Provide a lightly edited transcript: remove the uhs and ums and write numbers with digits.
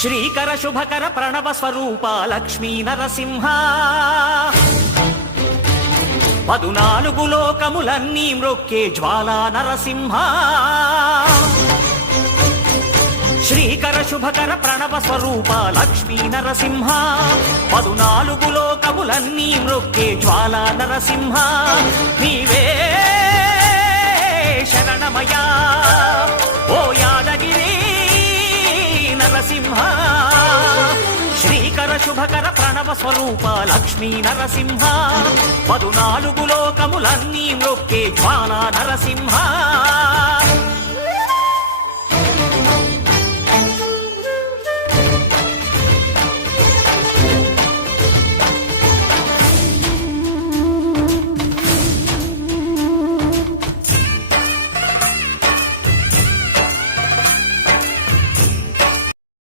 శ్రీకర శుభకర ప్రణవ స్వరూప లక్ష్మీ నరసింహ 14 లోకములన్నీ మ్రొక్కే జ్వాలా నరసింహ శ్రీకర శుభకర ప్రణవ స్వరూప లక్ష్మీ నరసింహ 14 లోకములన్నీ మ్రొక్కే జ్వాలా నరసింహ నీవే శరణమయా ఓ యాదగిరి నరసింహ శ్రీకర శుభకర ప్రణవ స్వరూప లక్ష్మీ నరసింహ 14 లోకములన్నీ మ్రొక్కే జ్వాలా నరసింహ